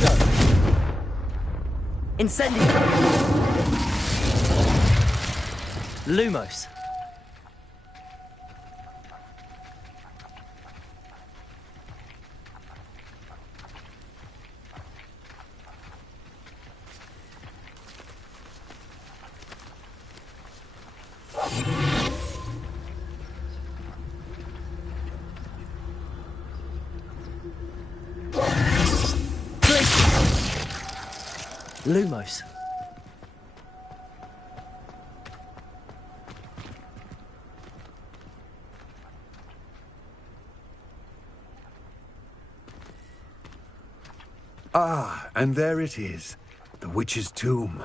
Fundo! Incendio! Lumos. Lumos. Ah, and there it is. The witch's tomb.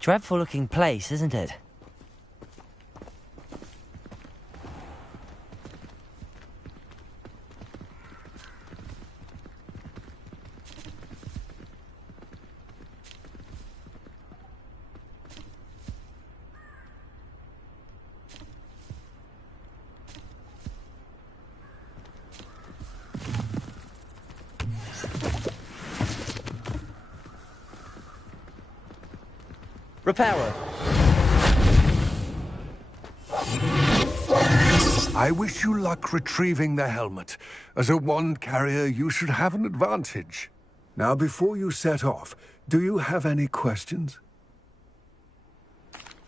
Dreadful looking place, isn't it? Reparo. I wish you luck retrieving the helmet. As a wand carrier, you should have an advantage. Now, before you set off, do you have any questions?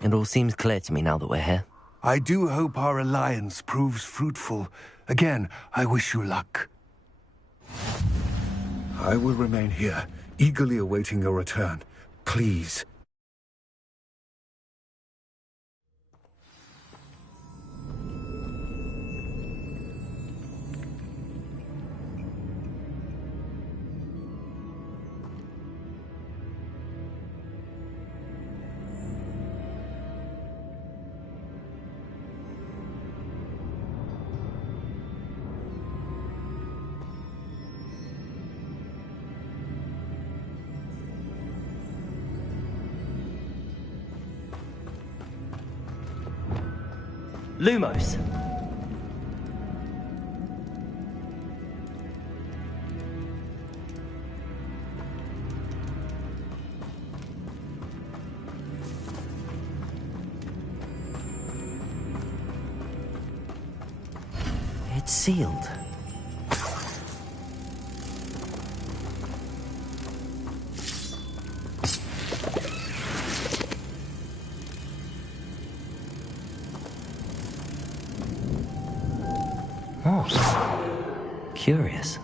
It all seems clear to me now that we're here. I do hope our alliance proves fruitful. Again, I wish you luck. I will remain here, eagerly awaiting your return. Please. Lumos. It's sealed. Oh, curious.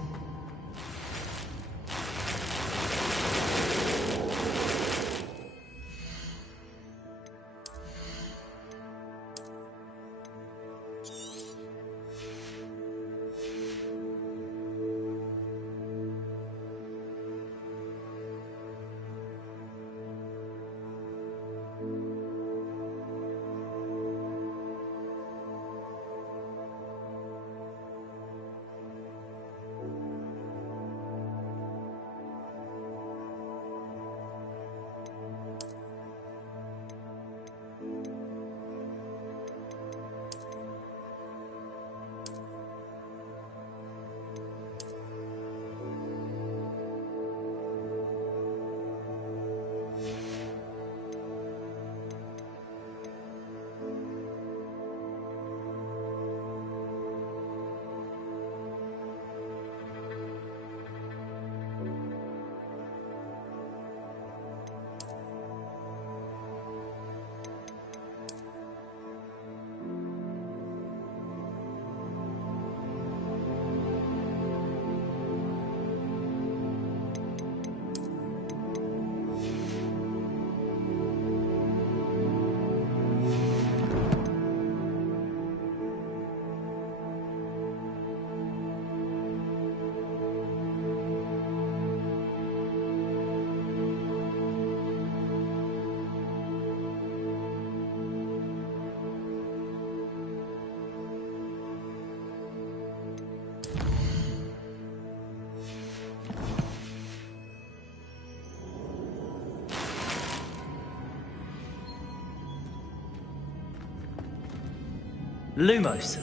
Lumos.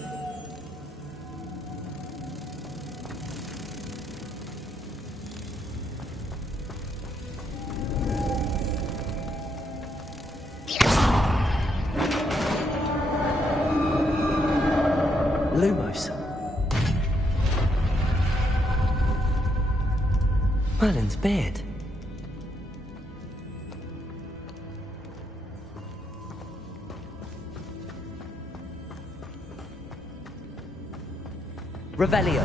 Lumos. Merlin's beard. Revelio.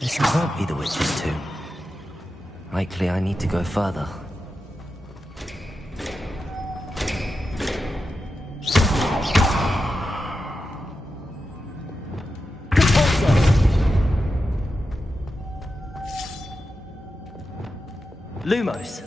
This can't be the witch's tomb. Likely I need to go further. Lumos.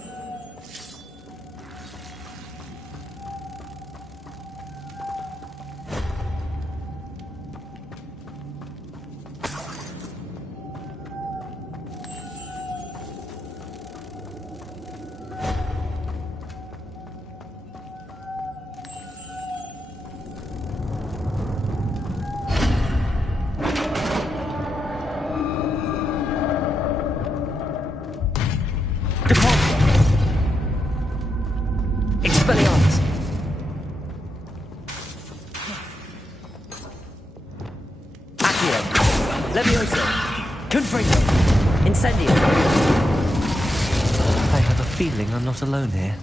Levioso! Confringo! Incendio! I have a feeling I'm not alone here.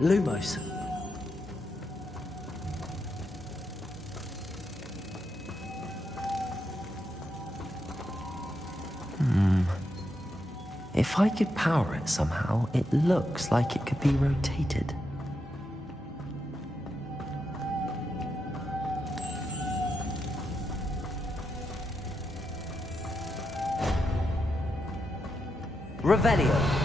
Lumos. If I could power it somehow, it looks like it could be rotated. Revelio.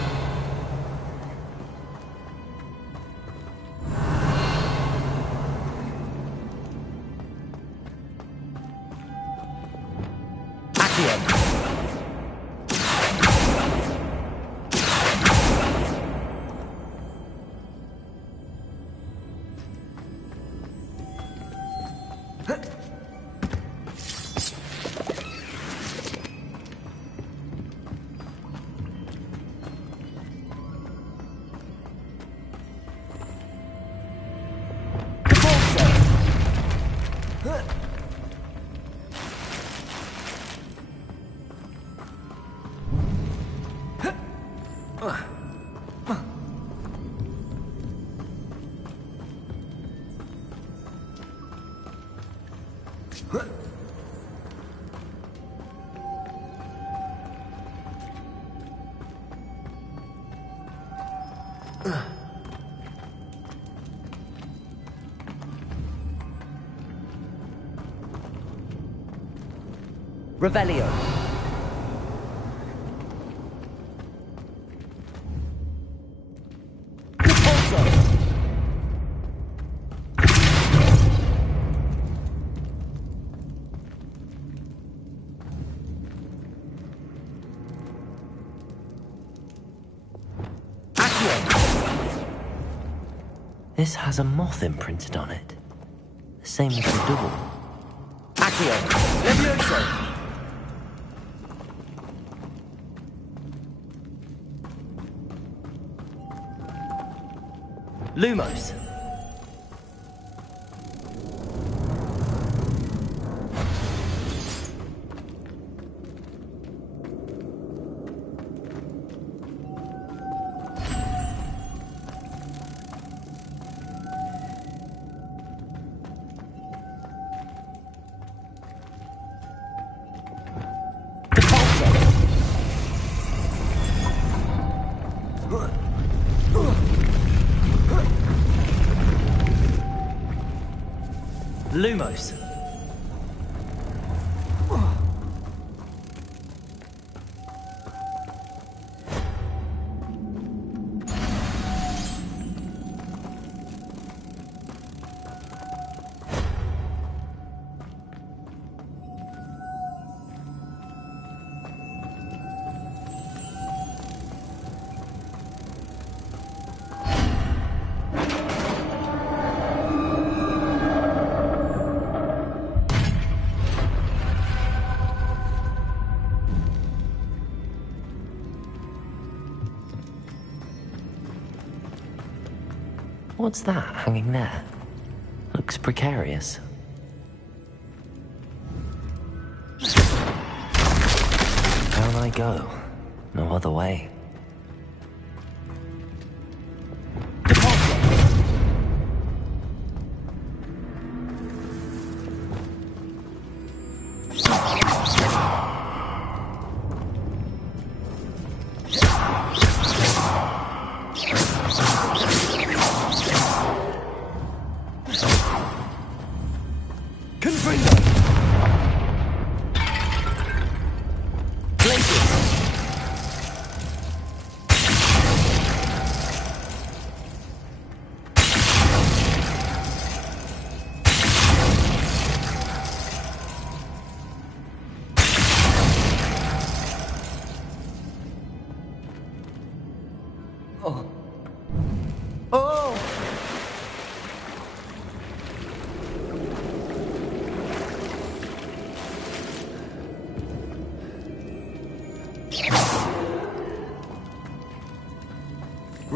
Revelio. This has a moth imprinted on it. The same as the door. Accio! Levioso! Lumos! Lumos. What's that hanging there? Looks precarious. Down I go. No other way.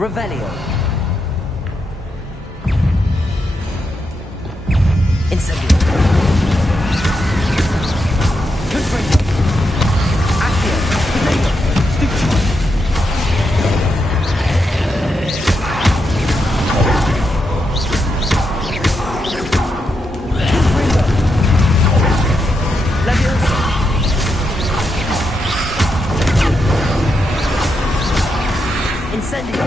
Revelio. Incendio. Confringo. Accio. Potato. Stuccio. Confringo. Levioso. Incendio.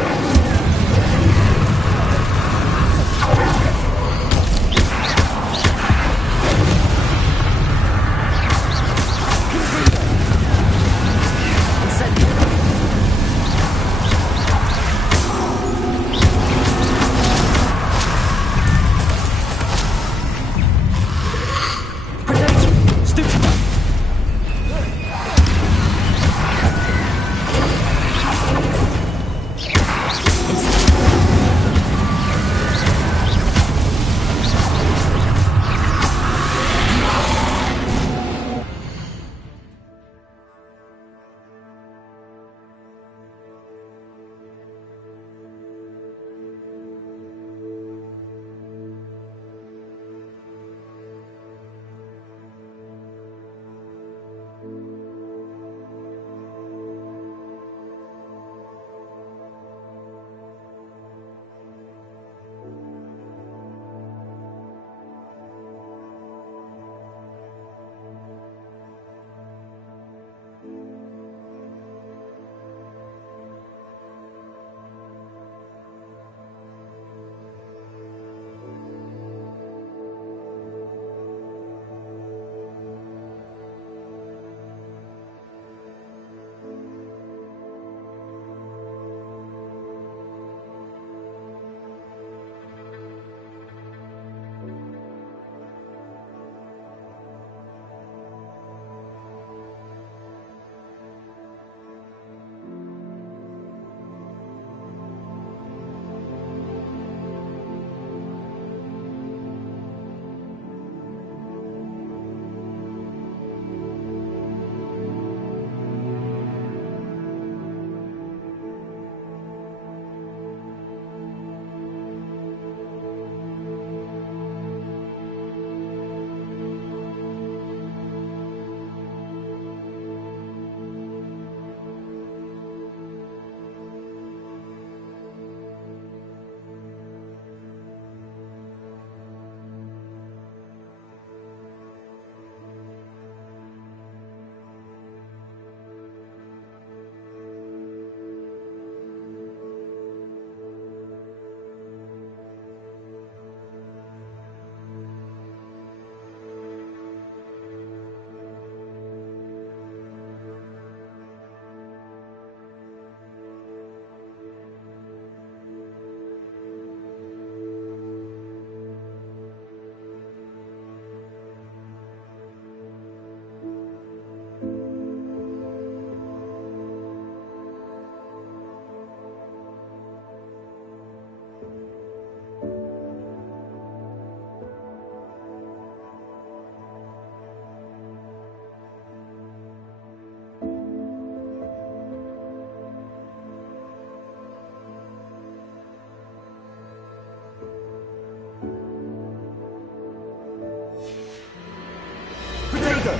go.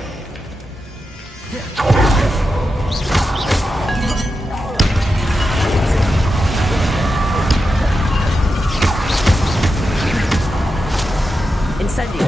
Incendio.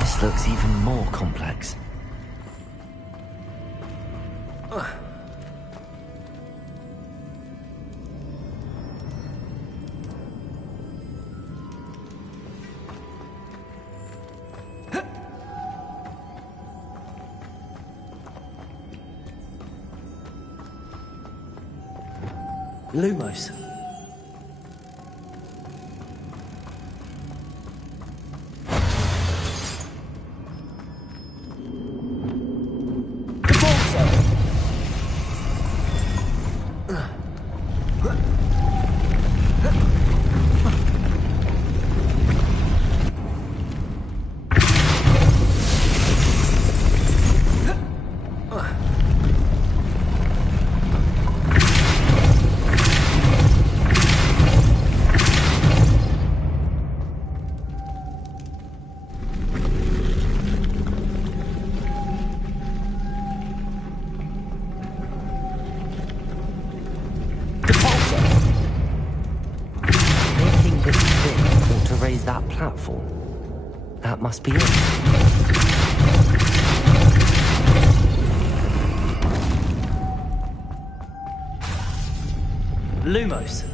This looks even more complex. Lumos. That platform. That must be it. Lumos.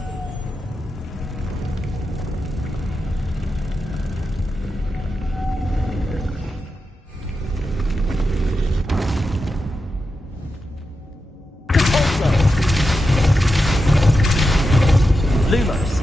Lumos.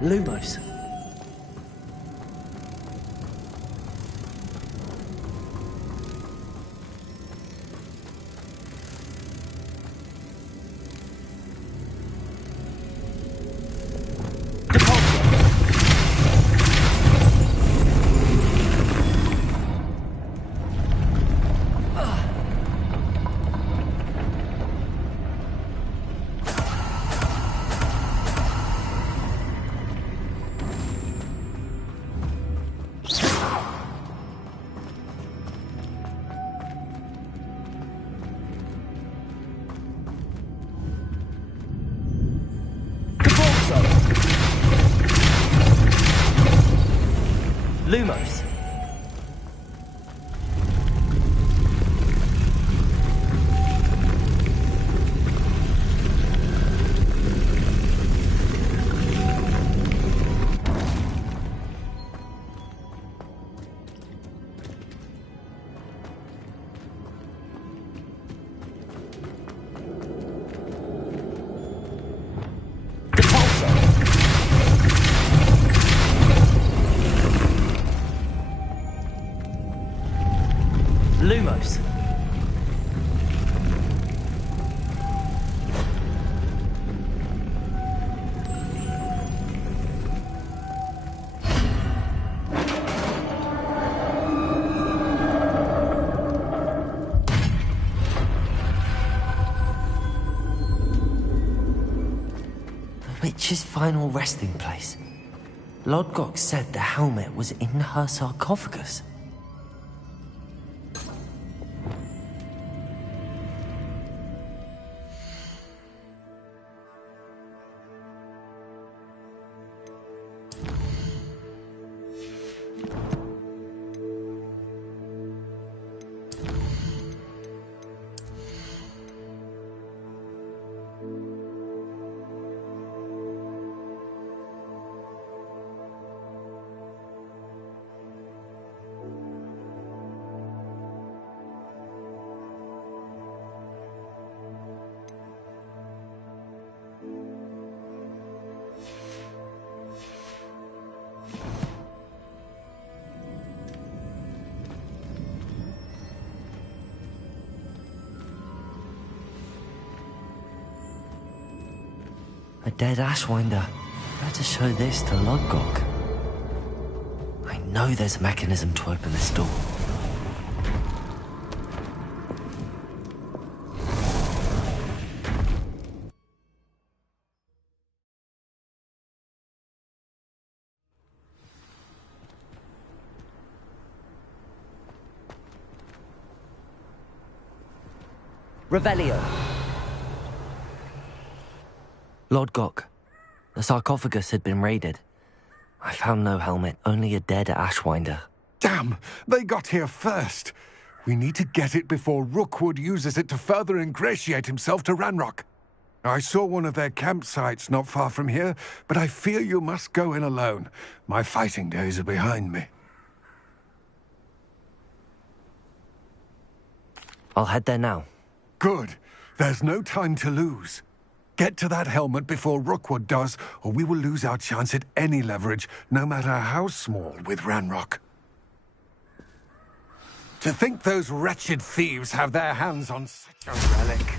Lumos. Lumos. Lumos. The witch's final resting place. Lodgok said the helmet was in her sarcophagus. A dead Ashwinder. Better show this to Lodgok. I know there's a mechanism to open this door. Revelio. Lodgok. The sarcophagus had been raided. I found no helmet, only a dead Ashwinder. Damn! They got here first. We need to get it before Rookwood uses it to further ingratiate himself to Ranrock. I saw one of their campsites not far from here, but I fear you must go in alone. My fighting days are behind me. I'll head there now. Good. There's no time to lose. Get to that helmet before Rookwood does, or we will lose our chance at any leverage, no matter how small, with Ranrock. To think those wretched thieves have their hands on such a relic.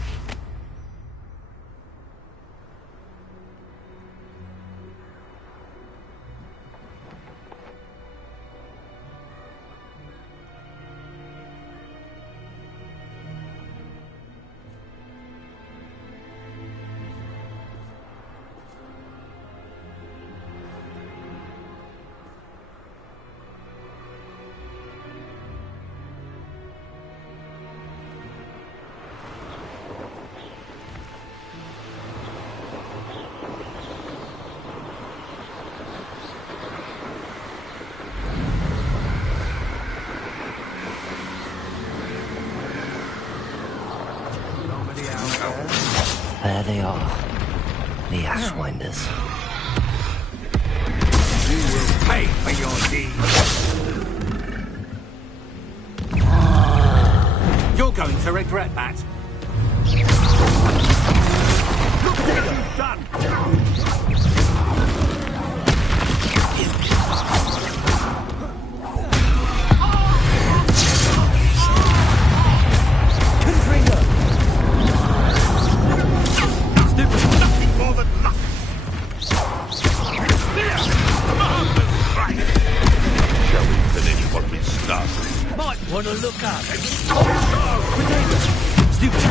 There they are. The Ashwinders. You will pay for your deeds. You're going to regret that. Look what you've done! Wanna look up? Stupid.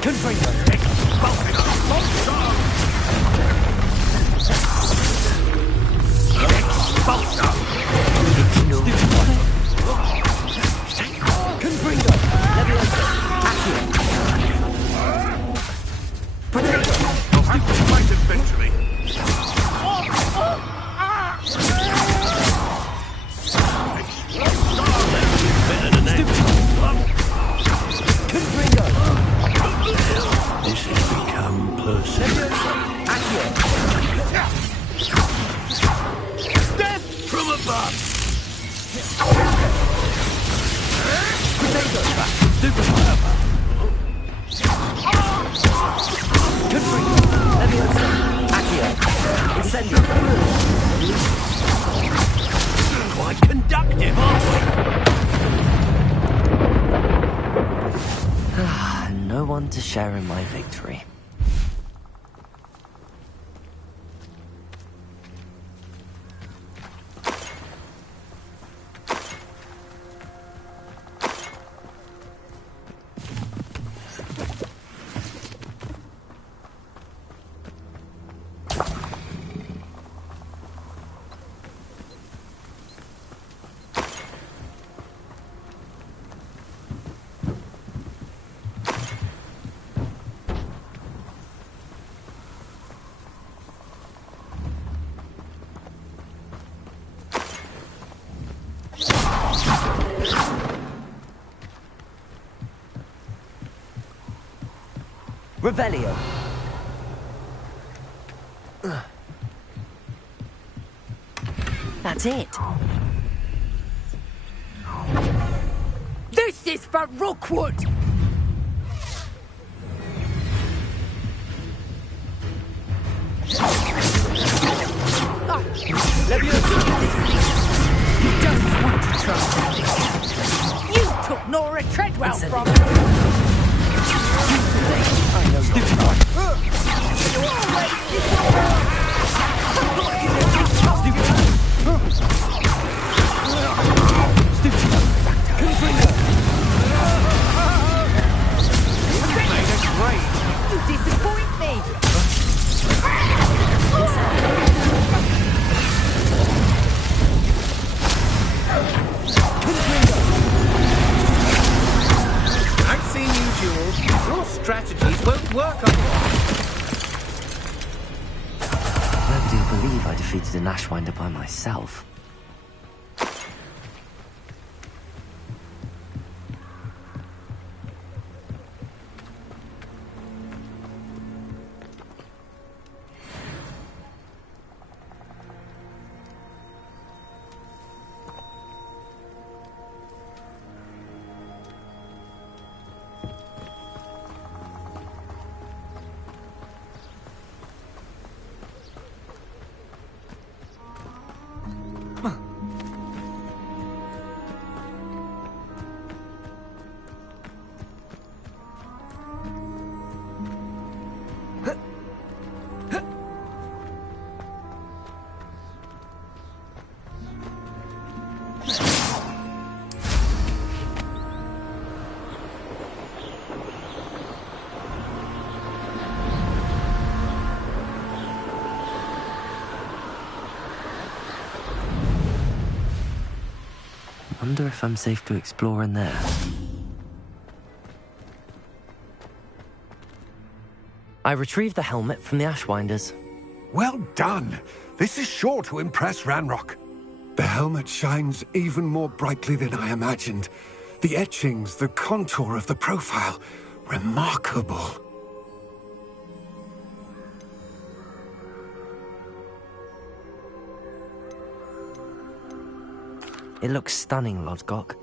Confringo. Confringo. Levioso. Accio. Potato. You'll have to fight eventually. This has become personal. Death from above! Potato trap. Super fire. Confringo. Levioso. Accio. Incendio. Quite conductive, aren't we? No one to share in my victory. Revelio. That's it. This is for Rookwood! You don't want to trust that. You took Nora Treadwell from her. I know Stupid. You disappoint me! I've seen you, Jules. Your strategies won't work otherwise. Where do you believe I defeated an Ashwinder by myself? Wonder if I'm safe to explore in there. I retrieved the helmet from the Ashwinders. Well done. This is sure to impress Ranrock. The helmet shines even more brightly than I imagined. The etchings, the contour of the profile. Remarkable. It looks stunning, Lodgok.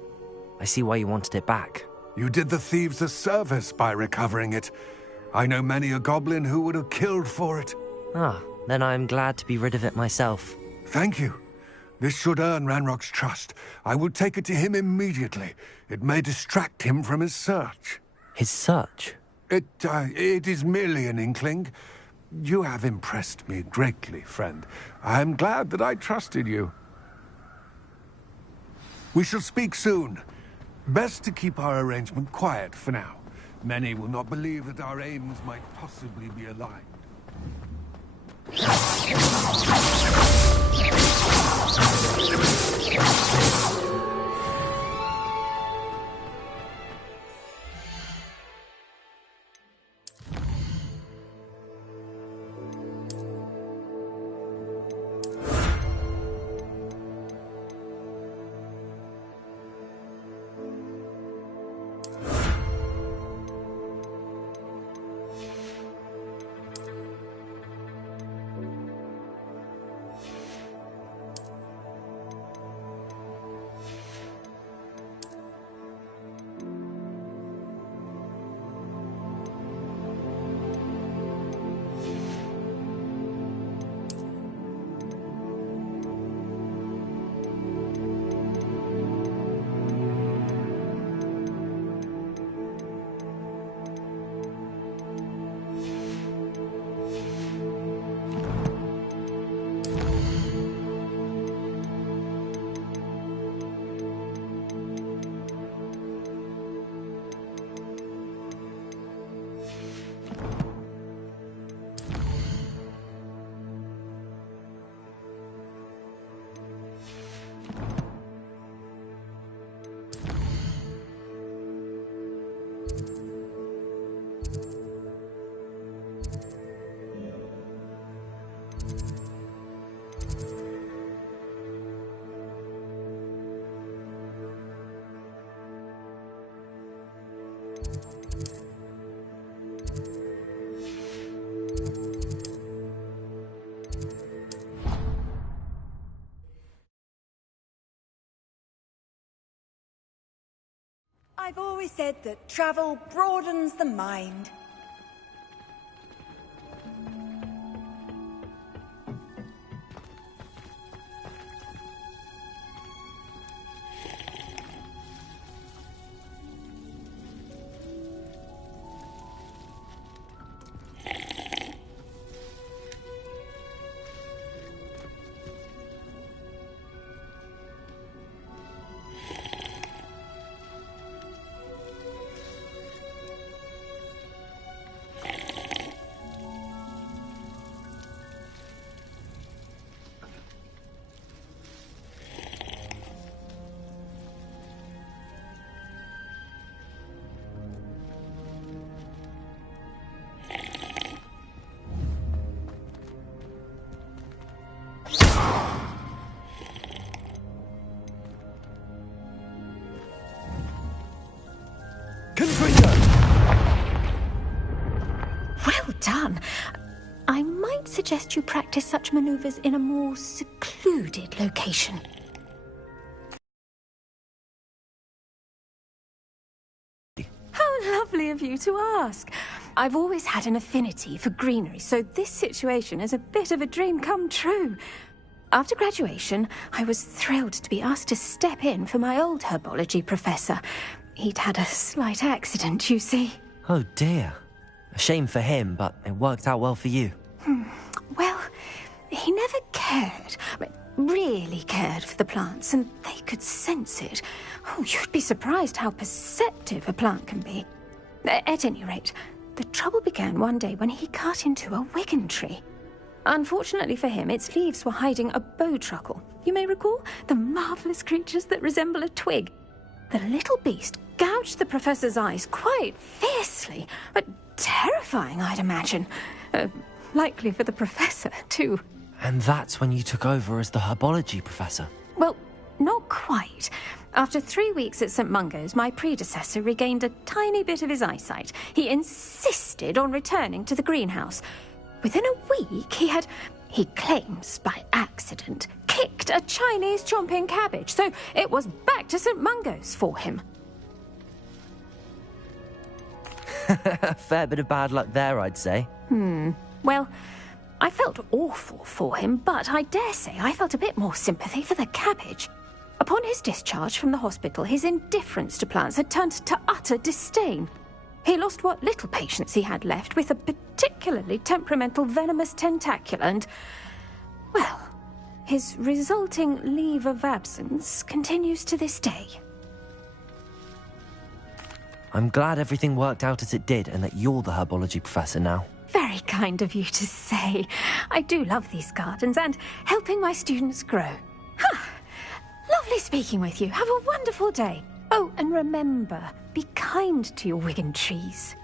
I see why you wanted it back. You did the thieves a service by recovering it. I know many a goblin who would have killed for it. Ah, then I'm glad to be rid of it myself. Thank you. This should earn Ranrock's trust. I will take it to him immediately. It may distract him from his search. His search? It is merely an inkling. You have impressed me greatly, friend. I am glad that I trusted you. We shall speak soon. Best to keep our arrangement quiet for now. Many will not believe that our aims might possibly be aligned. always said that travel broadens the mind. Well done. I might suggest you practice such maneuvers in a more secluded location. How lovely of you to ask. I've always had an affinity for greenery, so this situation is a bit of a dream come true. After graduation, I was thrilled to be asked to step in for my old herbology professor. He'd had a slight accident, you see. Oh dear. A shame for him, but it worked out well for you. Well, he never cared, really cared for the plants, and they could sense it. Oh, you'd be surprised how perceptive a plant can be. At any rate, the trouble began one day when he cut into a wigan tree. Unfortunately for him, its leaves were hiding a bowtruckle. You may recall the marvellous creatures that resemble a twig. The little beast gouged the professor's eyes quite fiercely, but terrifying, I'd imagine. Likely for the professor, too. And that's when you took over as the herbology professor? Well, not quite. After 3 weeks at St. Mungo's, my predecessor regained a tiny bit of his eyesight. He insisted on returning to the greenhouse. Within a week, he claims by accident, kicked a Chinese chomping cabbage, so it was back to St. Mungo's for him. A fair bit of bad luck there, I'd say. Well, I felt awful for him, but I dare say I felt a bit more sympathy for the cabbage. Upon his discharge from the hospital, his indifference to plants had turned to utter disdain. He lost what little patience he had left with a particularly temperamental venomous tentacula and, well, his resulting leave of absence continues to this day. I'm glad everything worked out as it did and that you're the herbology professor now. Very kind of you to say. I do love these gardens and helping my students grow. Lovely speaking with you. Have a wonderful day. Oh, and remember, be kind to your wigan trees.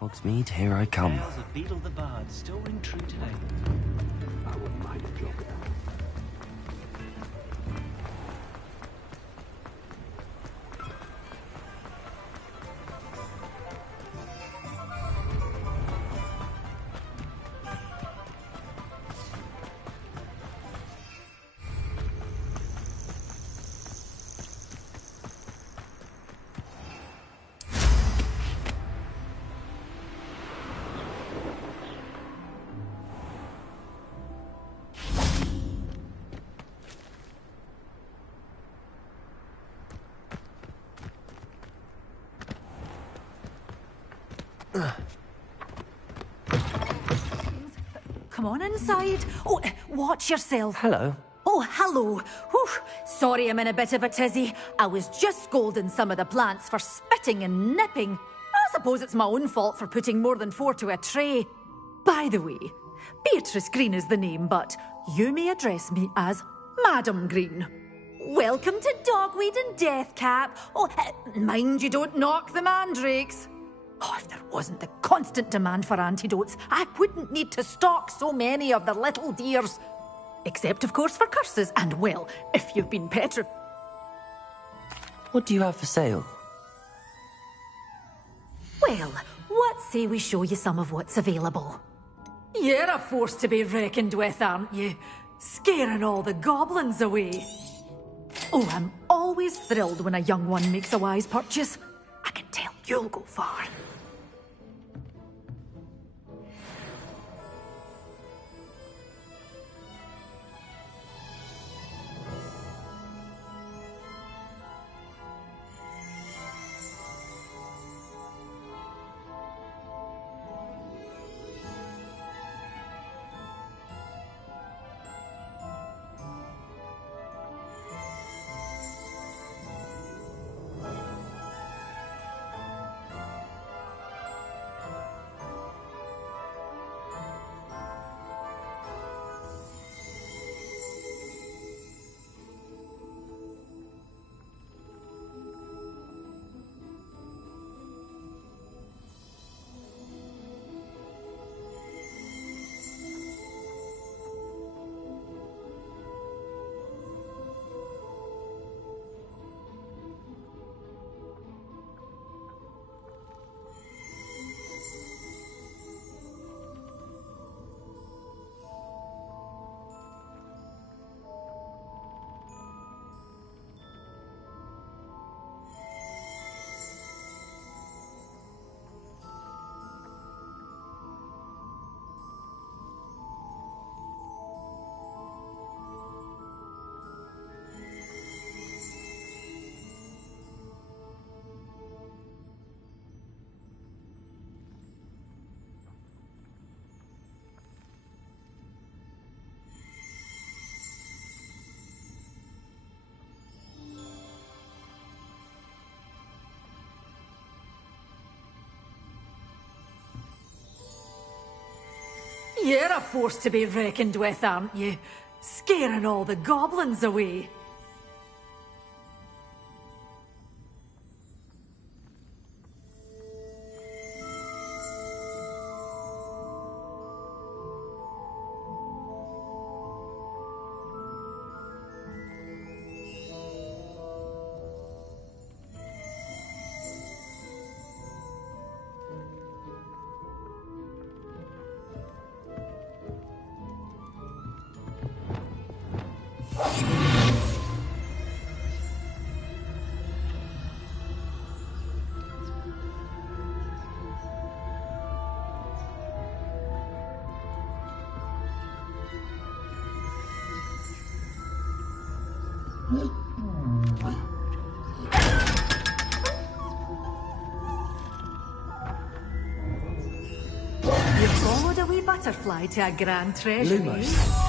Hogsmeade, here I come. Tales of Beetle the Bard still ring true today. I wouldn't mind a job. Come on inside. Oh, watch yourself. Hello. Oh, hello. Whew. Sorry I'm in a bit of a tizzy. I was just scolding some of the plants for spitting and nipping. I suppose it's my own fault for putting more than 4 to a tray. By the way, Beatrice Green is the name, but you may address me as Madam Green. Welcome to Dogweed and Deathcap. Oh, mind you don't knock the mandrakes. Oh, if there wasn't the constant demand for antidotes, I wouldn't need to stock so many of the little dears. Except, of course, for curses, and, well, if you've been petrified. What do you have for sale? Well, what say we show you some of what's available? You're a force to be reckoned with, aren't you? Scaring all the goblins away. Oh, I'm always thrilled when a young one makes a wise purchase. I can tell you'll go far. You're a force to be reckoned with, aren't you? Scaring all the goblins away. You followed a wee butterfly to a grand treasury. Lumos.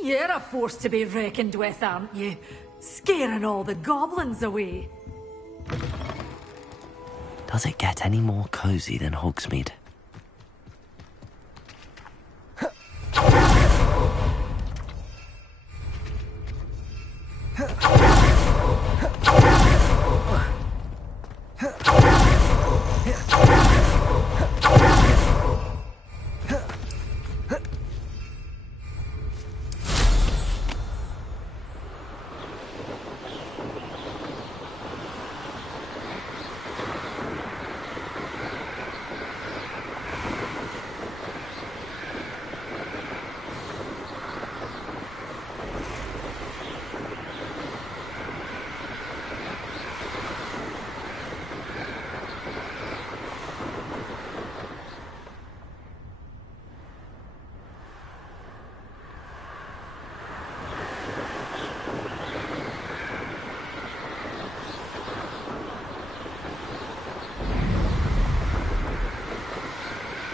You're a force to be reckoned with, aren't you? Scaring all the goblins away. Does it get any more cozy than Hogsmeade?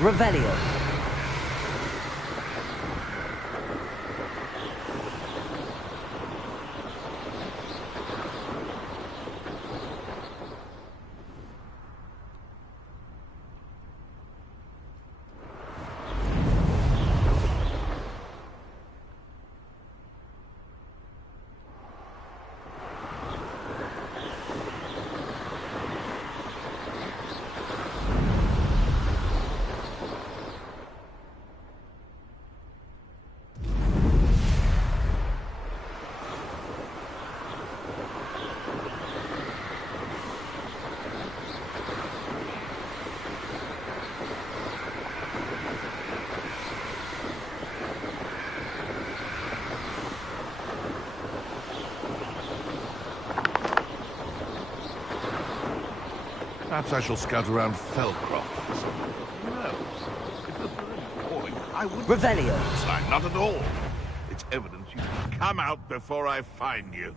Revelio. Perhaps I shall scout around Felcroft. No, if this were any calling, I would... Revelio. Sign, not at all. It's evidence you should come out before I find you.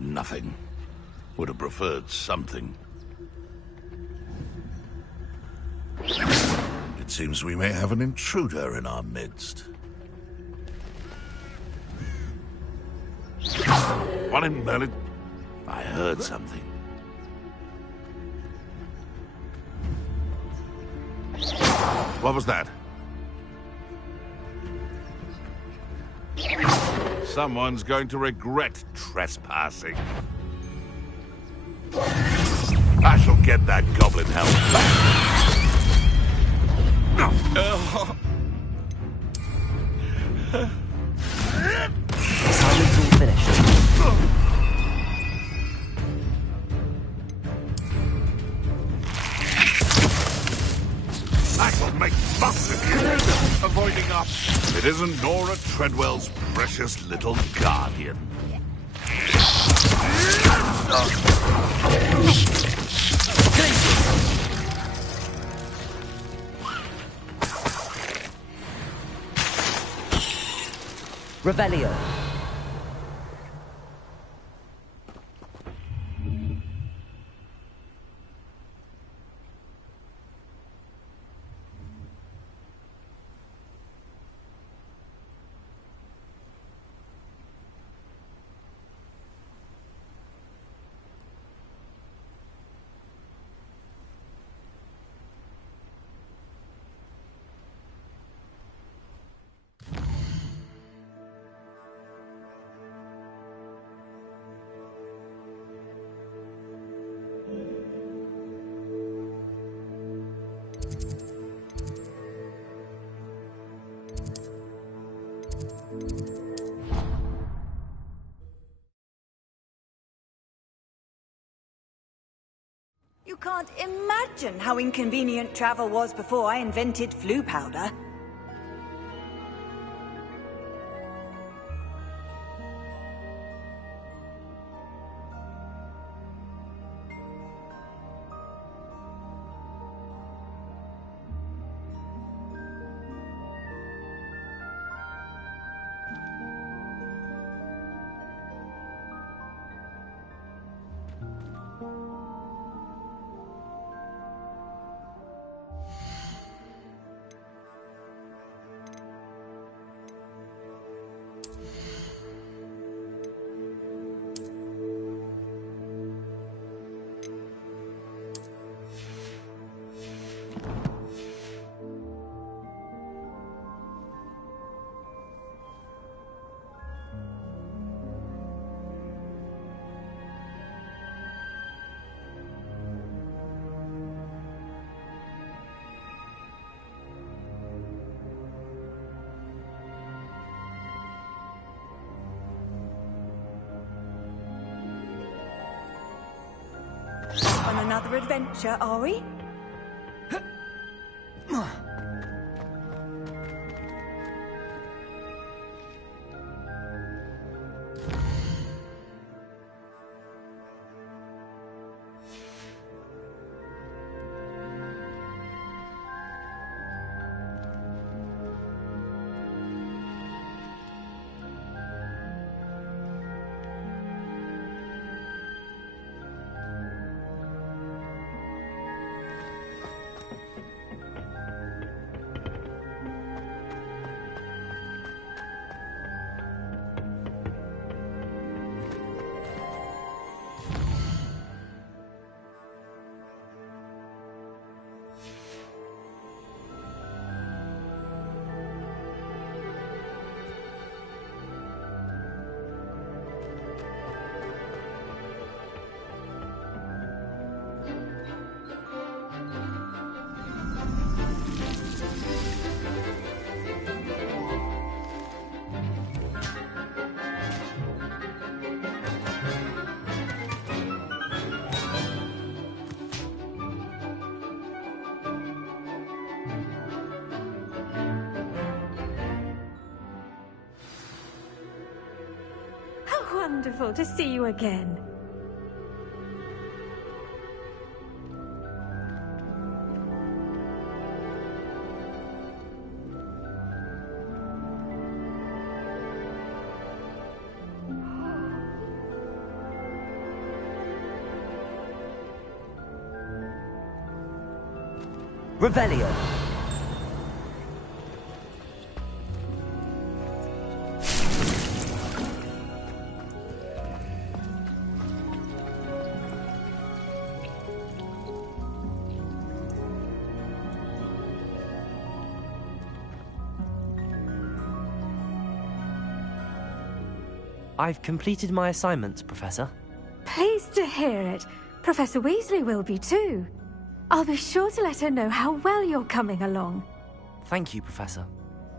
Nothing. Would have preferred something. It seems we may have an intruder in our midst. One in Merlin. I heard something. What was that? Someone's going to regret trespassing. I shall get that goblin help back. Assignment's all finished. I shall make fuss of you, avoiding us. It isn't Nora Treadwell's precious little guardian. Revelio. You can't imagine how inconvenient travel was before I invented flu powder. another adventure, are we? How wonderful to see you again. Revelio. I've completed my assignments, Professor. Pleased to hear it. Professor Weasley will be too. I'll be sure to let her know how well you're coming along. Thank you, Professor.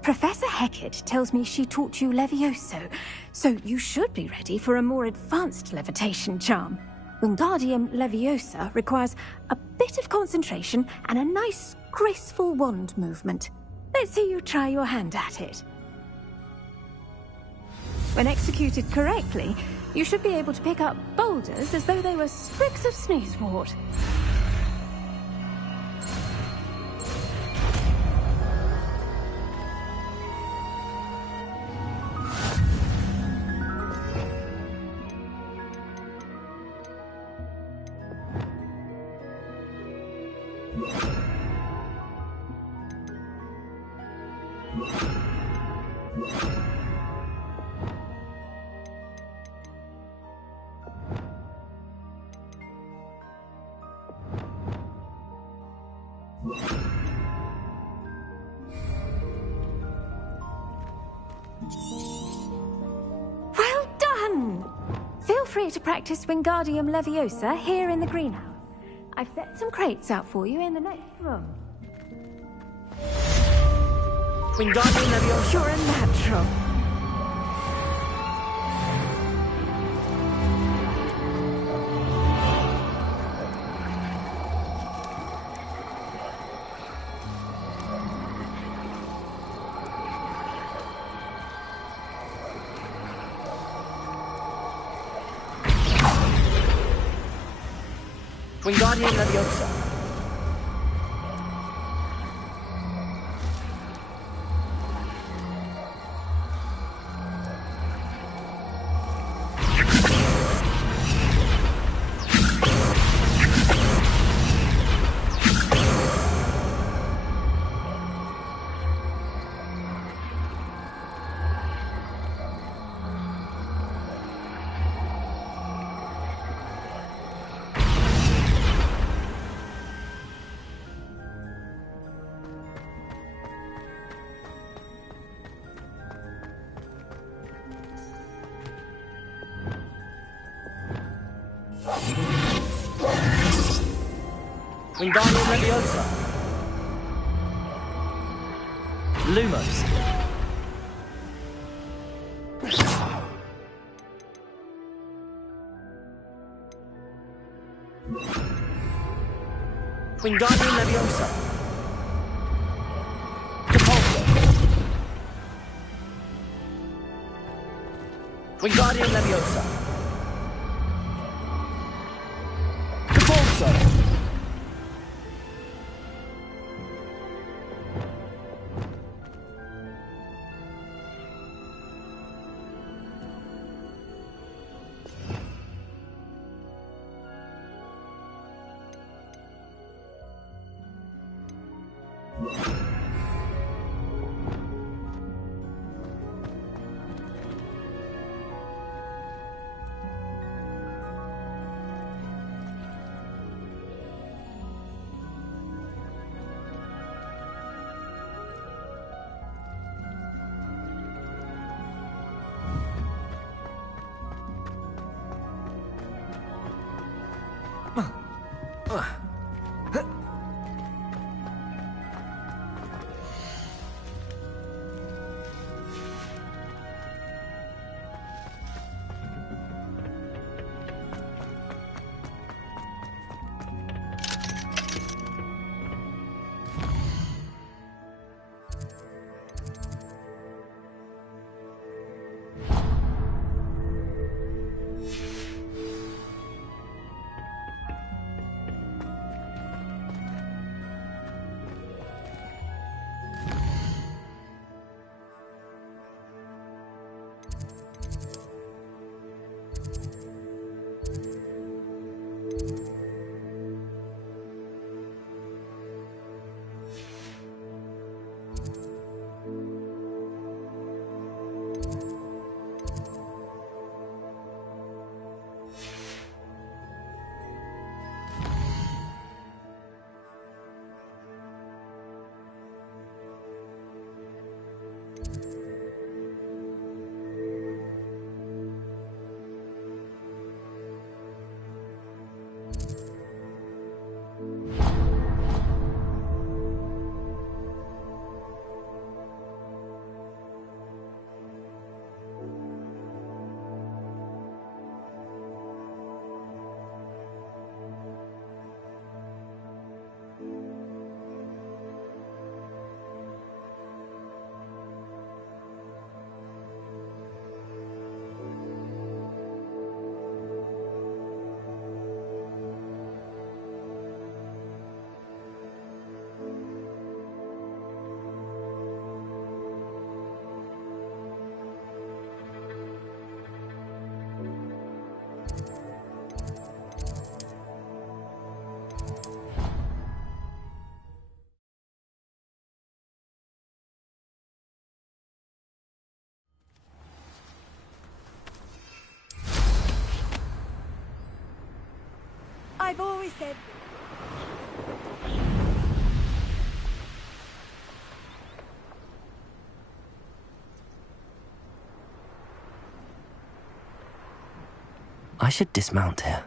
Professor Hecat tells me she taught you Levioso, so you should be ready for a more advanced levitation charm. Wingardium Leviosa requires a bit of concentration and a nice, graceful wand movement. Let's see you try your hand at it. When executed correctly, you should be able to pick up boulders as though they were sprigs of sneezewort. Well done! Feel free to practice Wingardium Leviosa here in the greenhouse. I've set some crates out for you in the next room. Wingardium Leviosa. You're a natural. Wingardium Leviosa. Wingardium Leviosa. Lumos. Wingardium Leviosa. Repulsor. Wingardium Leviosa. Repulsor. I've always said... I should dismount here.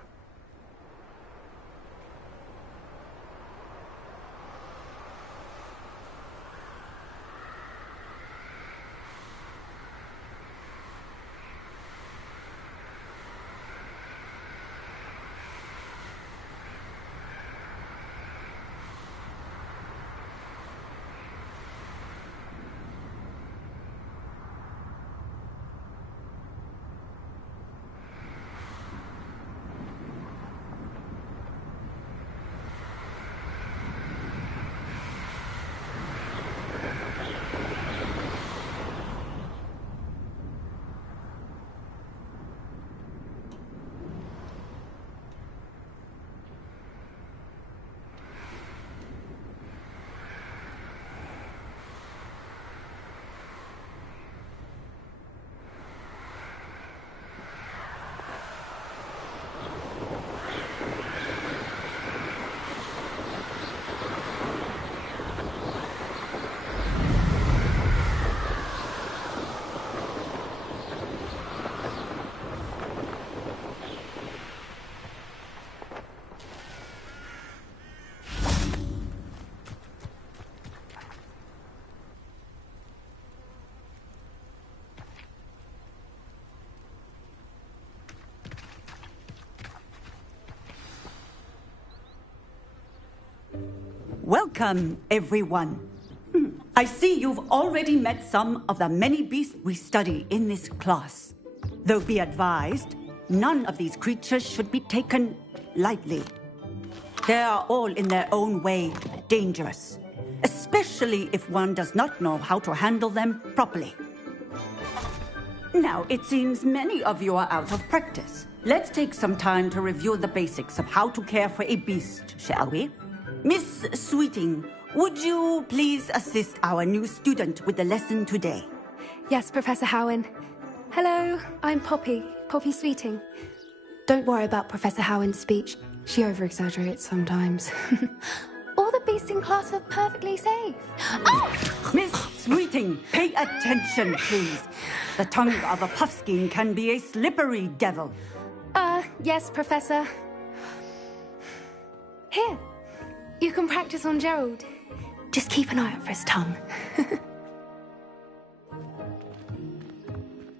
Welcome, everyone. I see you've already met some of the many beasts we study in this class. Though be advised, none of these creatures should be taken lightly. They are all in their own way dangerous, especially if one does not know how to handle them properly. Now, it seems many of you are out of practice. Let's take some time to review the basics of how to care for a beast, shall we? Miss Sweeting, would you please assist our new student with the lesson today? Yes, Professor Howen. Hello, I'm Poppy Sweeting. Don't worry about Professor Howen's speech. She over-exaggerates sometimes. All the beasts in class are perfectly safe. Oh! Miss Sweeting, pay attention, please. The tongue of a puffskein can be a slippery devil. Yes, Professor. Here, you can practice on Gerald. Just keep an eye out for his tongue.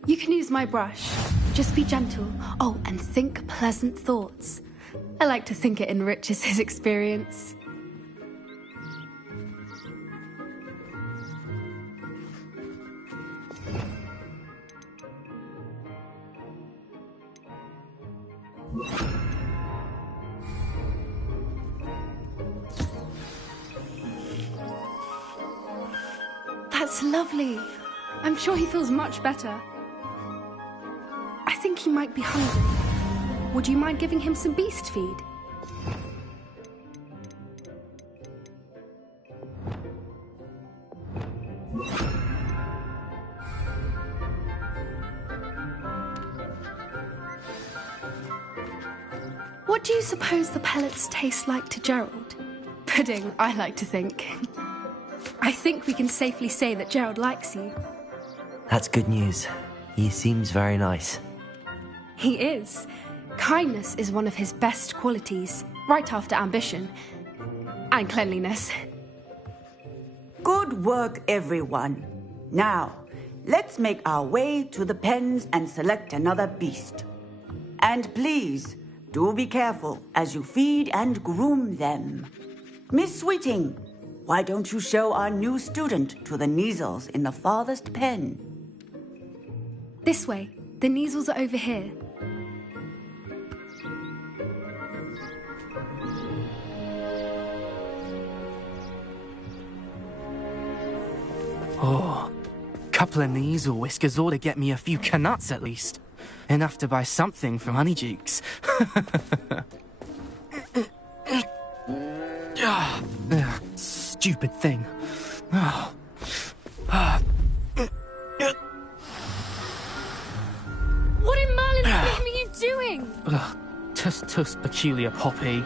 You can use my brush. Just be gentle. Oh, and think pleasant thoughts. I like to think it enriches his experience. That's lovely. I'm sure he feels much better. I think he might be hungry. Would you mind giving him some beast feed? What do you suppose the pellets taste like to Gerald? Pudding, I like to think. I think we can safely say that Gerald likes you. That's good news. He seems very nice. He is. Kindness is one of his best qualities, right after ambition. And cleanliness. Good work, everyone. Now, let's make our way to the pens and select another beast. And please, do be careful as you feed and groom them. Miss Sweeting, why don't you show our new student to the Neasels in the farthest pen? This way. The Neasels are over here. Oh, couple of Neasel whiskers ought to get me a few canuts at least. Enough to buy something from Honeydukes. Stupid thing. What in Merlin's name are you doing? Tuss, peculiar Poppy.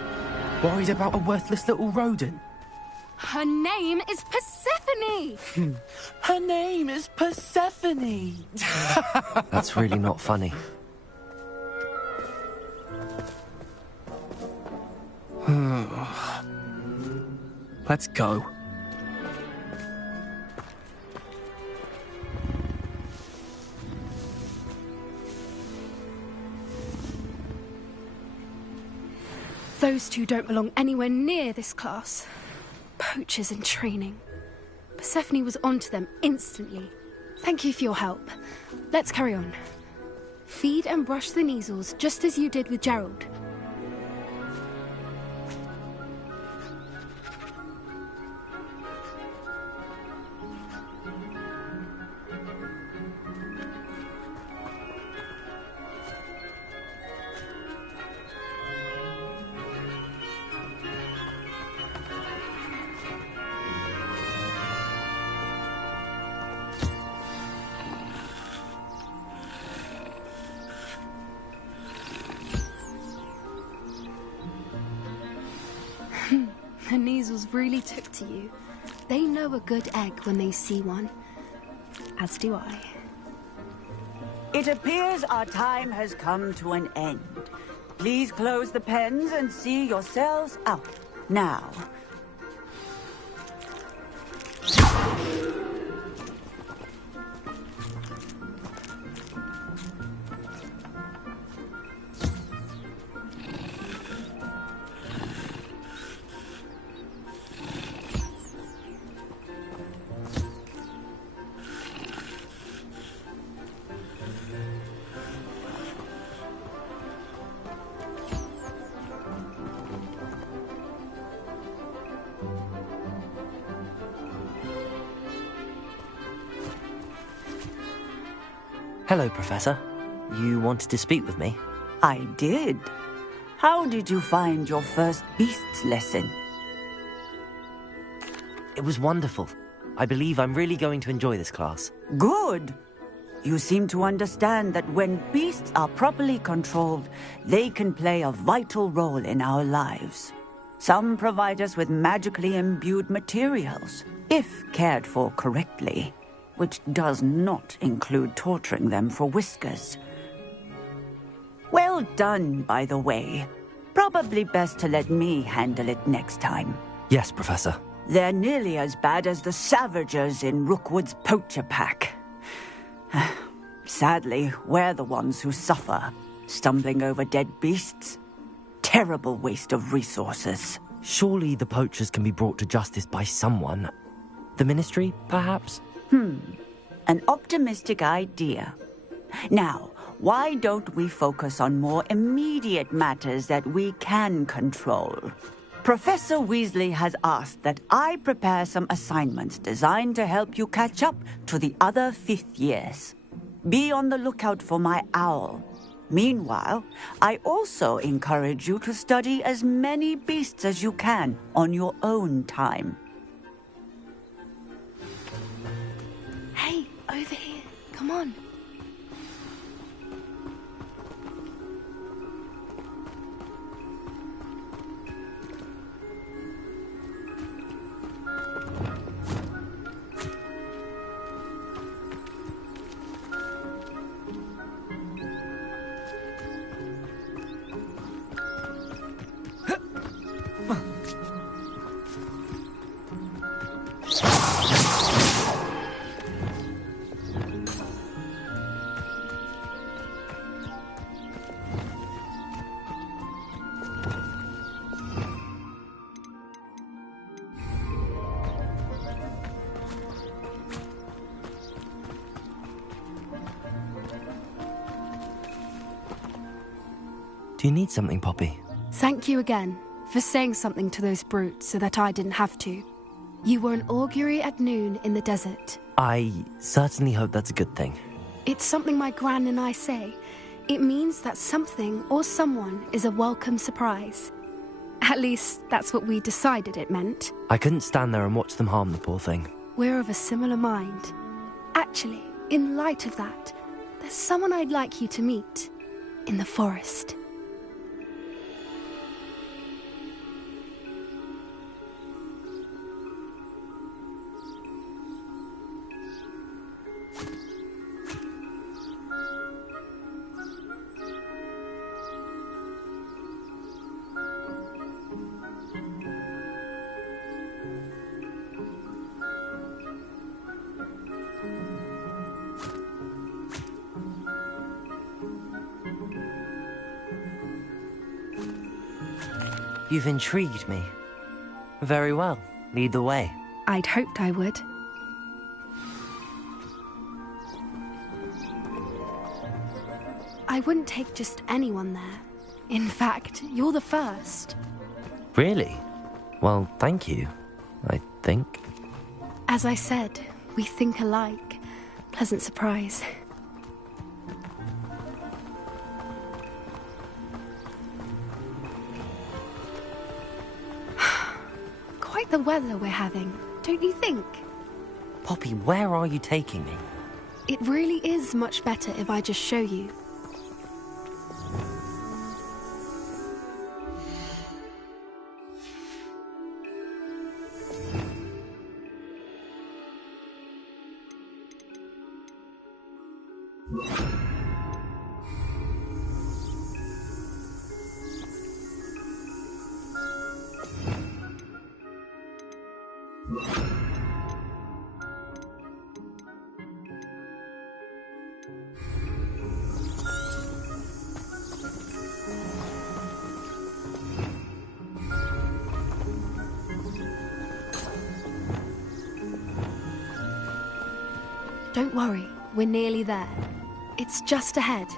Worried about a worthless little rodent. Her name is Persephone! Her name is Persephone! That's really not funny. Let's go. Those two don't belong anywhere near this class. Poachers in training. Persephone was onto them instantly. Thank you for your help. Let's carry on. Feed and brush the Neasels just as you did with Gerald. The Neasels really took to you. They know a good egg when they see one. As do I. It appears our time has come to an end. Please close the pens and see yourselves out. Now. Hello, Professor. You wanted to speak with me? I did. How did you find your first beasts lesson? It was wonderful. I believe I'm really going to enjoy this class. Good. You seem to understand that when beasts are properly controlled, they can play a vital role in our lives. Some provide us with magically imbued materials, if cared for correctly, which does not include torturing them for whiskers. Well done, by the way. Probably best to let me handle it next time. Yes, Professor. They're nearly as bad as the Savagers in Rookwood's poacher pack. Sadly, we're the ones who suffer, stumbling over dead beasts. Terrible waste of resources. Surely the poachers can be brought to justice by someone. The Ministry, perhaps? An optimistic idea. Now, why don't we focus on more immediate matters that we can control? Professor Weasley has asked that I prepare some assignments designed to help you catch up to the other 5th years. Be on the lookout for my owl. Meanwhile, I also encourage you to study as many beasts as you can on your own time. Hey, over here. Come on. Do you need something, Poppy? Thank you again for saying something to those brutes so that I didn't have to. You were an augury at noon in the desert. I certainly hope that's a good thing. It's something my gran and I say. It means that something or someone is a welcome surprise. At least, that's what we decided it meant. I couldn't stand there and watch them harm the poor thing. We're of a similar mind. Actually, in light of that, there's someone I'd like you to meet. In the forest. You've intrigued me. Very well. Lead the way. I'd hoped I would. I wouldn't take just anyone there. In fact, you're the first. Really? Well, thank you, I think. As I said, we think alike. Pleasant surprise. Quite the weather we're having, don't you think? Poppy, where are you taking me? It really is much better if I just show you. Don't worry, we're nearly there. It's just ahead.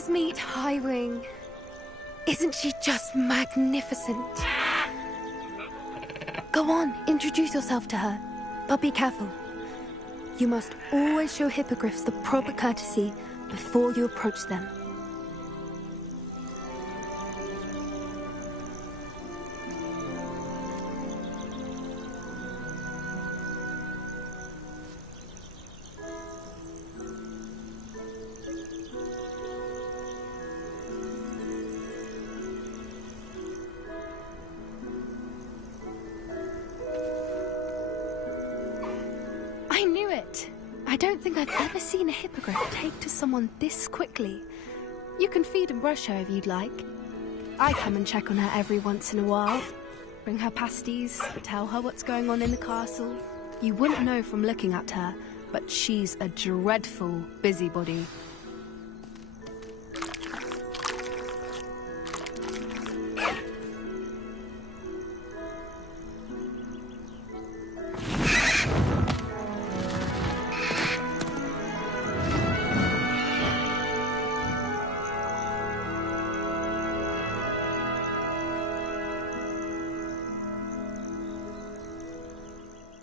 Please meet Highwing. Isn't she just magnificent? Go on, introduce yourself to her. But be careful. You must always show hippogriffs the proper courtesy before you approach them. I knew it. I don't think I've ever seen a hippogriff take to someone this quickly. You can feed and brush her if you'd like. I come and check on her every once in a while. Bring her pasties, tell her what's going on in the castle. You wouldn't know from looking at her, but she's a dreadful busybody.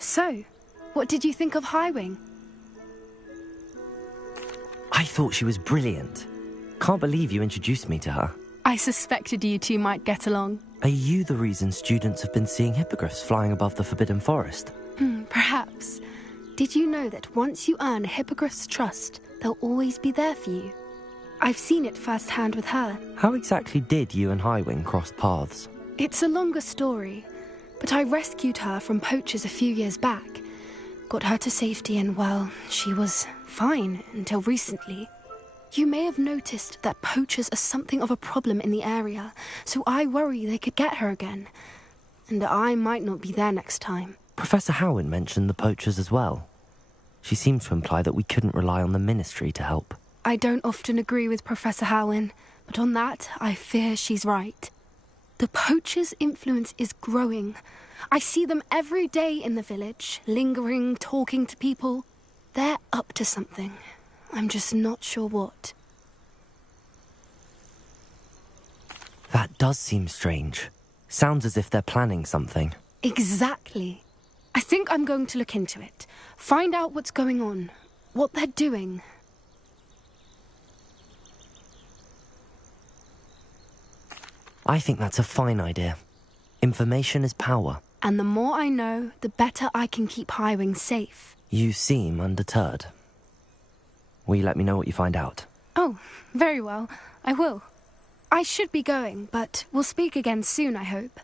So, what did you think of Highwing? I thought she was brilliant. Can't believe you introduced me to her. I suspected you two might get along. Are you the reason students have been seeing hippogriffs flying above the Forbidden Forest? Perhaps. Did you know that once you earn a hippogriff's trust, they'll always be there for you? I've seen it firsthand with her. How exactly did you and Highwing cross paths? It's a longer story, but I rescued her from poachers a few years back. Got her to safety and, well, she was fine until recently. You may have noticed that poachers are something of a problem in the area, so I worry they could get her again. And I might not be there next time. Professor Howin mentioned the poachers as well. She seemed to imply that we couldn't rely on the Ministry to help. I don't often agree with Professor Howin, but on that, I fear she's right. The poachers' influence is growing. I see them every day in the village, lingering, talking to people. They're up to something. I'm just not sure what. That does seem strange. Sounds as if they're planning something. Exactly. I think I'm going to look into it. Find out what's going on, what they're doing. I think that's a fine idea. Information is power. And the more I know, the better I can keep Highwing safe. You seem undeterred. Will you let me know what you find out? Oh, very well. I will. I should be going, but we'll speak again soon, I hope.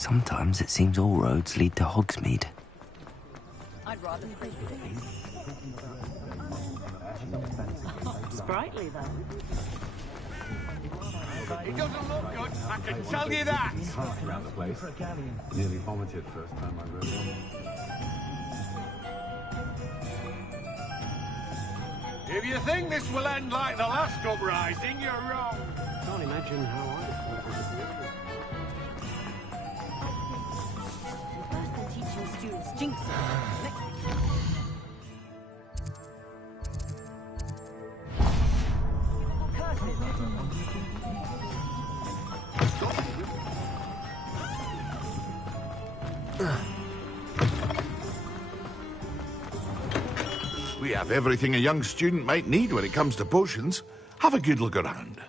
Sometimes it seems all roads lead to Hogsmeade. I'd rather sprightly, though. It doesn't look good, I can tell you that. Around the place. Nearly vomited first time I rode one. If you think this will end like the last uprising, you're wrong. Can't imagine how I First they're teaching students jinxes. Next We have everything a young student might need when it comes to potions. Have a good look around.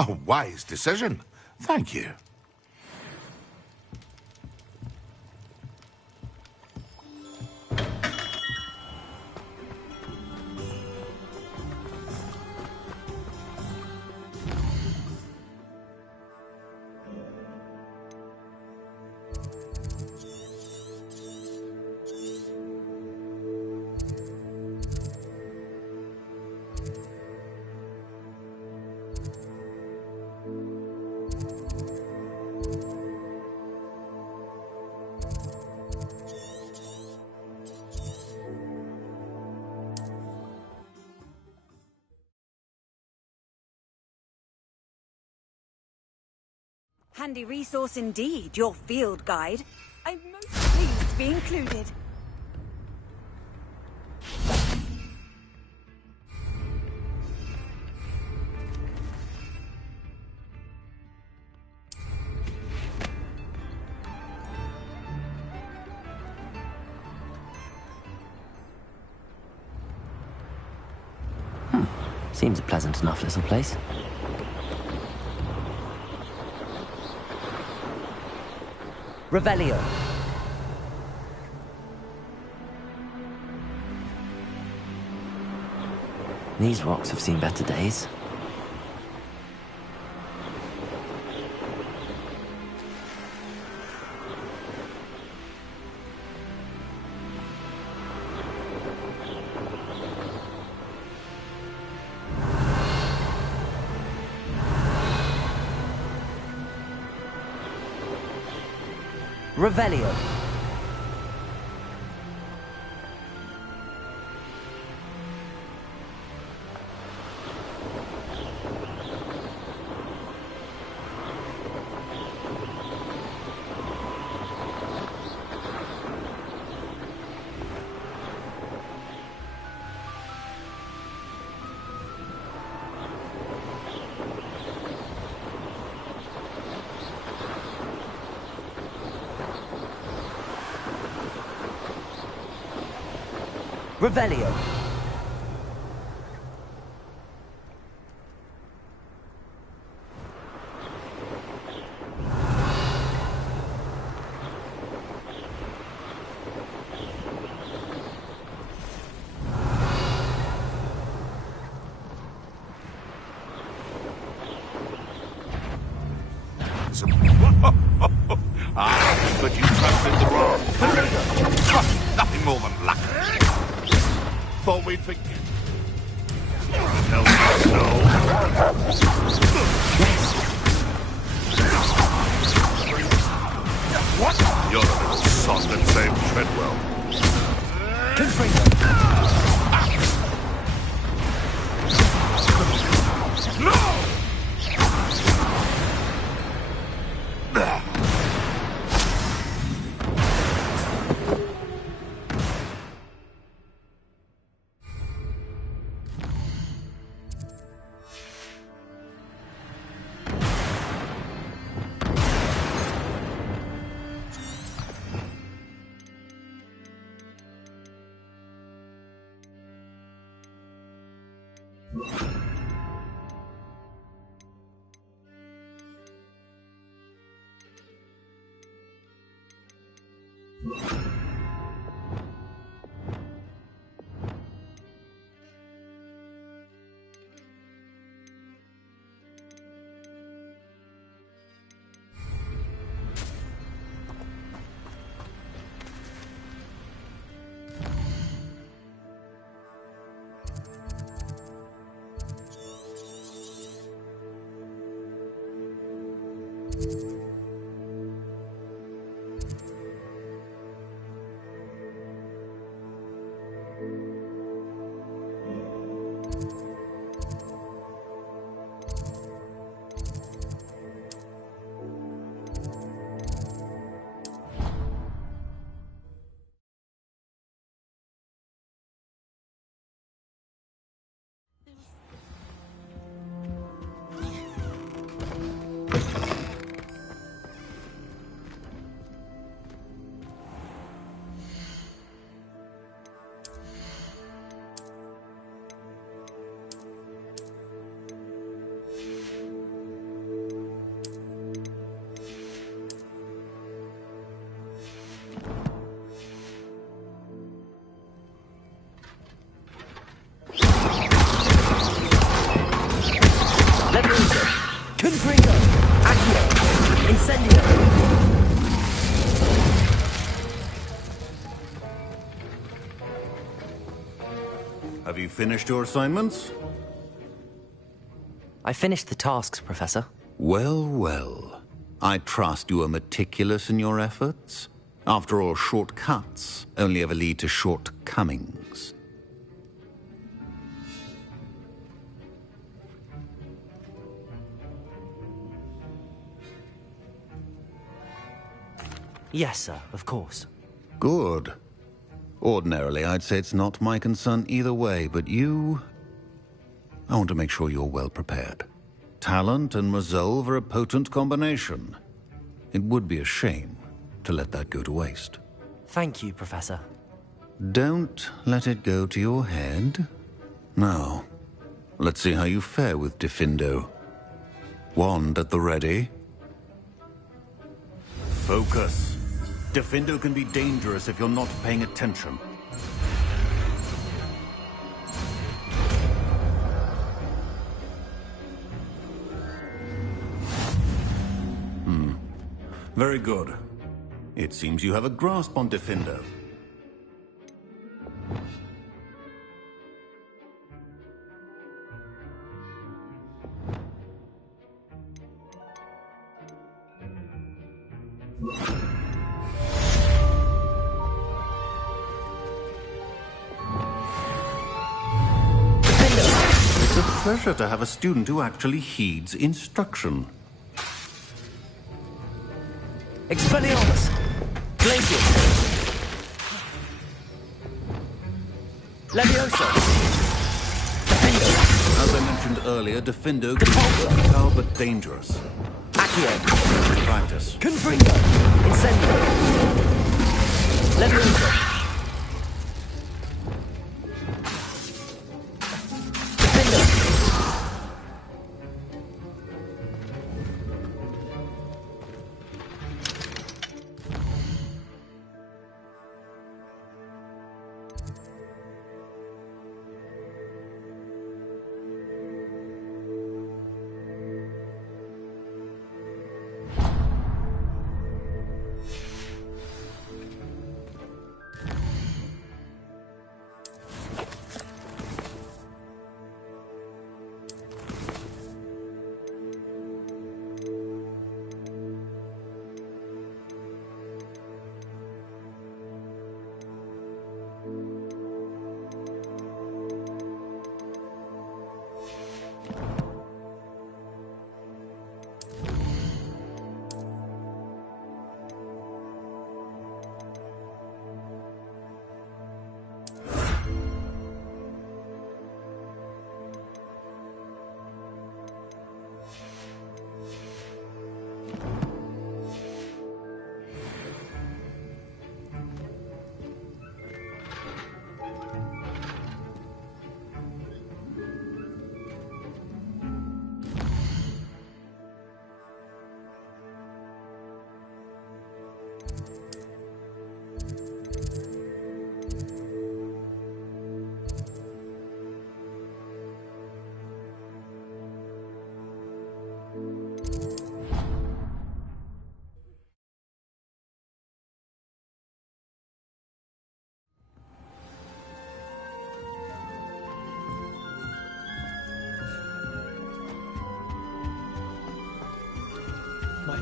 A wise decision. Thank you. handy resource indeed, your field guide. I'm most pleased to be included. Seems a pleasant enough little place. Revelio. These rocks have seen better days. Revelio. Revelio. But you trusted the wrong person. Nothing more than luck. Thought we'd forget. What? You're a little sod that saved Treadwell. No! Have you finished your assignments? I finished the tasks, Professor. Well, well. I trust you are meticulous in your efforts. After all, shortcuts only ever lead to shortcomings. Yes, sir, of course. Good. Ordinarily, I'd say it's not my concern either way, but you... I want to make sure you're well prepared. Talent and resolve are a potent combination. It would be a shame to let that go to waste. Thank you, Professor. Don't let it go to your head. Now, let's see how you fare with Diffindo. Wand at the ready. Focus. Diffindo can be dangerous if you're not paying attention. Very good. It seems you have a grasp on Diffindo. It's a pleasure to have a student who actually heeds instruction. Expelliarmus! Glacius! Levioso! Diffindo! As I mentioned earlier, Diffindo can be versatile but dangerous. Accio! Practice. Confringo! Incendio! Levioso!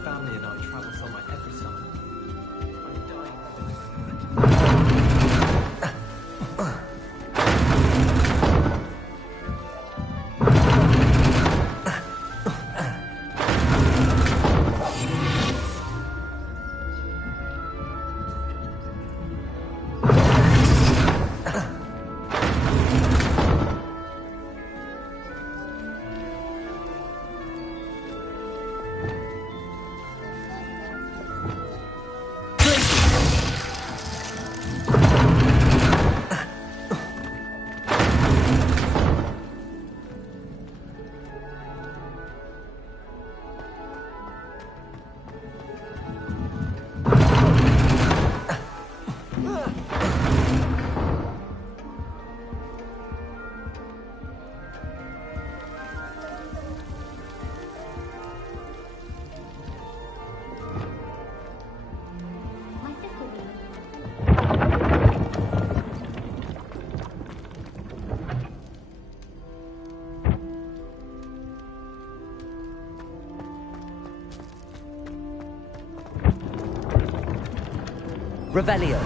family and I travel somewhere every summer. Revelio.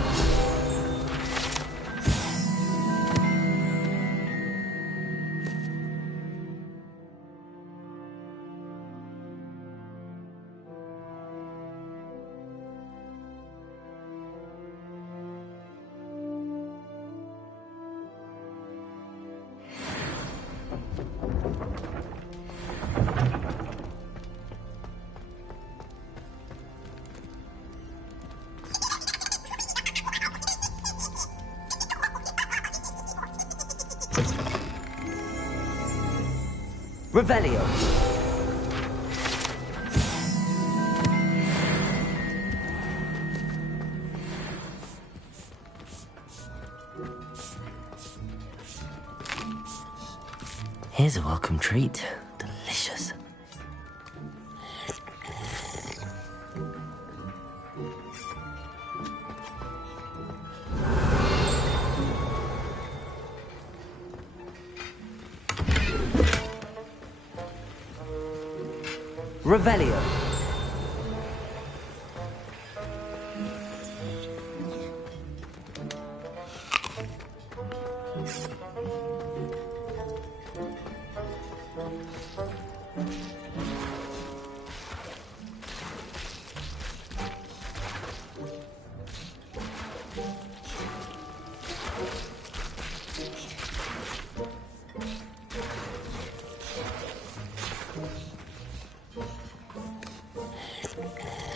Revelio. Here's a welcome treat. Delicious. Revelio.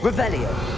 Revelio.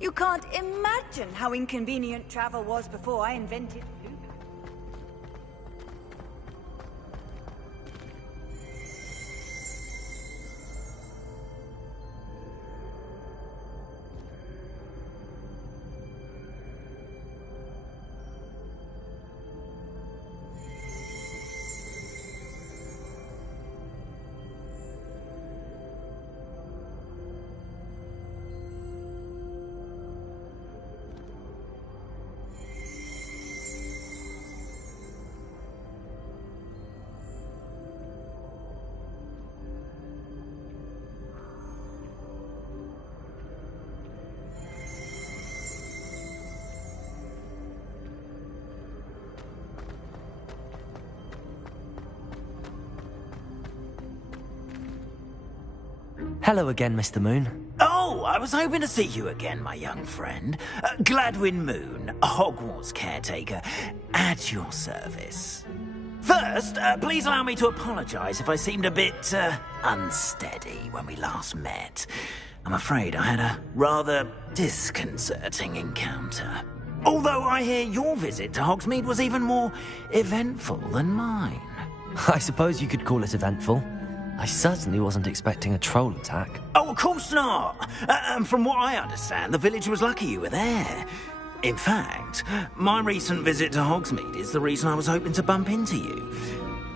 You can't imagine how inconvenient travel was before I invented Uber. Hello again, Mr. Moon. Oh, I was hoping to see you again, my young friend. Gladwin Moon, Hogwarts caretaker, at your service. First, please allow me to apologise if I seemed a bit, unsteady when we last met. I'm afraid I had a rather disconcerting encounter. Although I hear your visit to Hogsmeade was even more eventful than mine. I suppose you could call it eventful. I certainly wasn't expecting a troll attack. Oh, of course not. And from what I understand, the village was lucky you were there. In fact, my recent visit to Hogsmeade is the reason I was hoping to bump into you.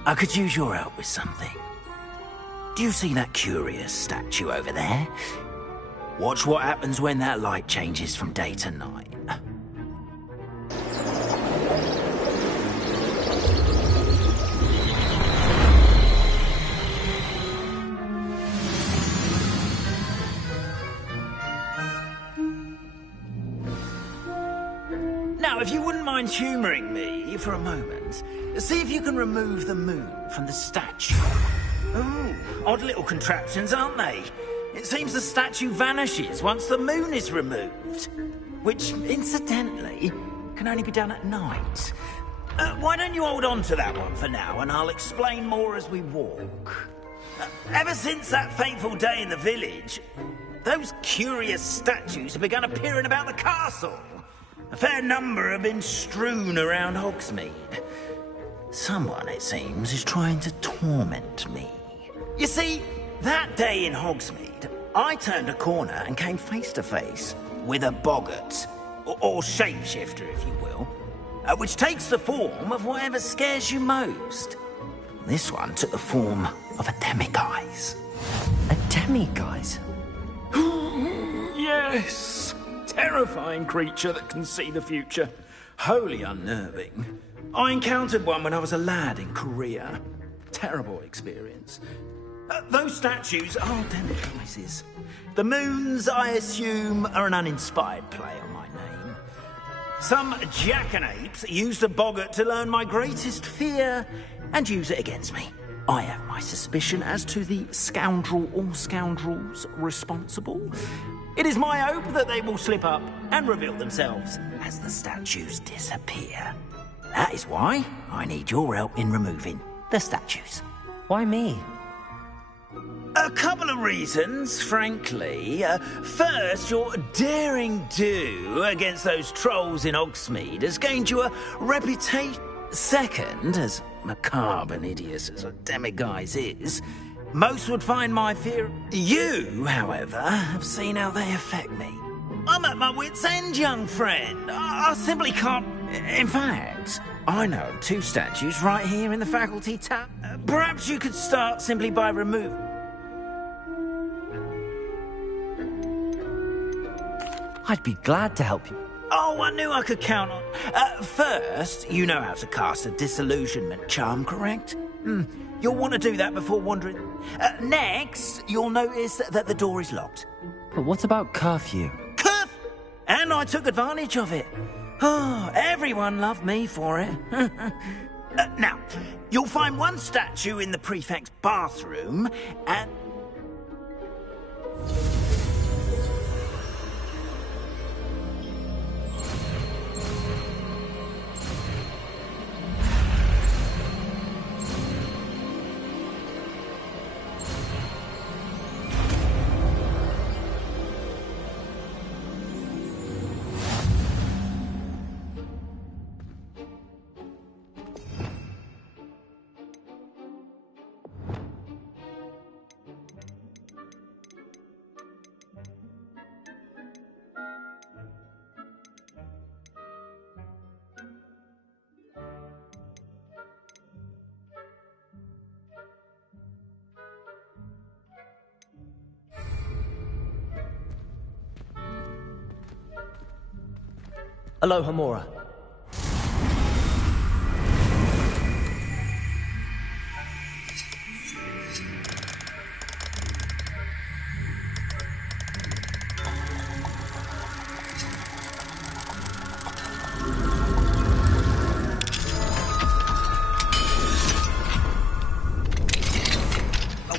I could use your help with something. Do you see that curious statue over there? Watch what happens when that light changes from day to night. Now, if you wouldn't mind humouring me for a moment, see if you can remove the moon from the statue. Ooh, odd little contraptions, aren't they? It seems the statue vanishes once the moon is removed. Which, incidentally, can only be done at night. Why don't you hold on to that one for now, and I'll explain more as we walk. Ever since that fateful day in the village, those curious statues have begun appearing about the castle. A fair number have been strewn around Hogsmeade. Someone, it seems, is trying to torment me. You see, that day in Hogsmeade, I turned a corner and came face to face with a boggart, or shapeshifter, if you will, which takes the form of whatever scares you most. This one took the form of a demiguise. A demiguise? Yes! Terrifying creature that can see the future. Wholly unnerving. I encountered one when I was a lad in Korea. Terrible experience. Those statues are demiguises. The moons, I assume, are an uninspired play on my name. Some jackanapes used a boggart to learn my greatest fear and use it against me. I have my suspicion as to the scoundrel or scoundrels responsible. It is my hope that they will slip up and reveal themselves as the statues disappear. That is why I need your help in removing the statues. Why me? A couple of reasons, frankly. First, your daring do against those trolls in Hogsmeade has gained you a reputation. Second, as macabre and hideous as a demiguise is, most would find my fear. You, however, have seen how they affect me. I'm at my wit's end, young friend. I simply can't. In fact, I know of two statues right here in the faculty tower. Perhaps you could start simply by removing. I'd be glad to help you. Oh, I knew I could count on. First, you know how to cast a disillusionment charm, correct? You'll want to do that before wandering. Next, you'll notice that the door is locked. But what about curfew? And I took advantage of it. Oh, everyone loved me for it. Now, you'll find one statue in the prefect's bathroom, and... Aloha Mora.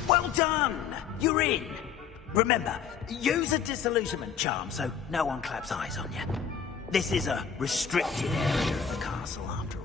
Well done! You're in. Remember, use a disillusionment charm so no one claps eyes on you. This is a restricted area of the castle, after all.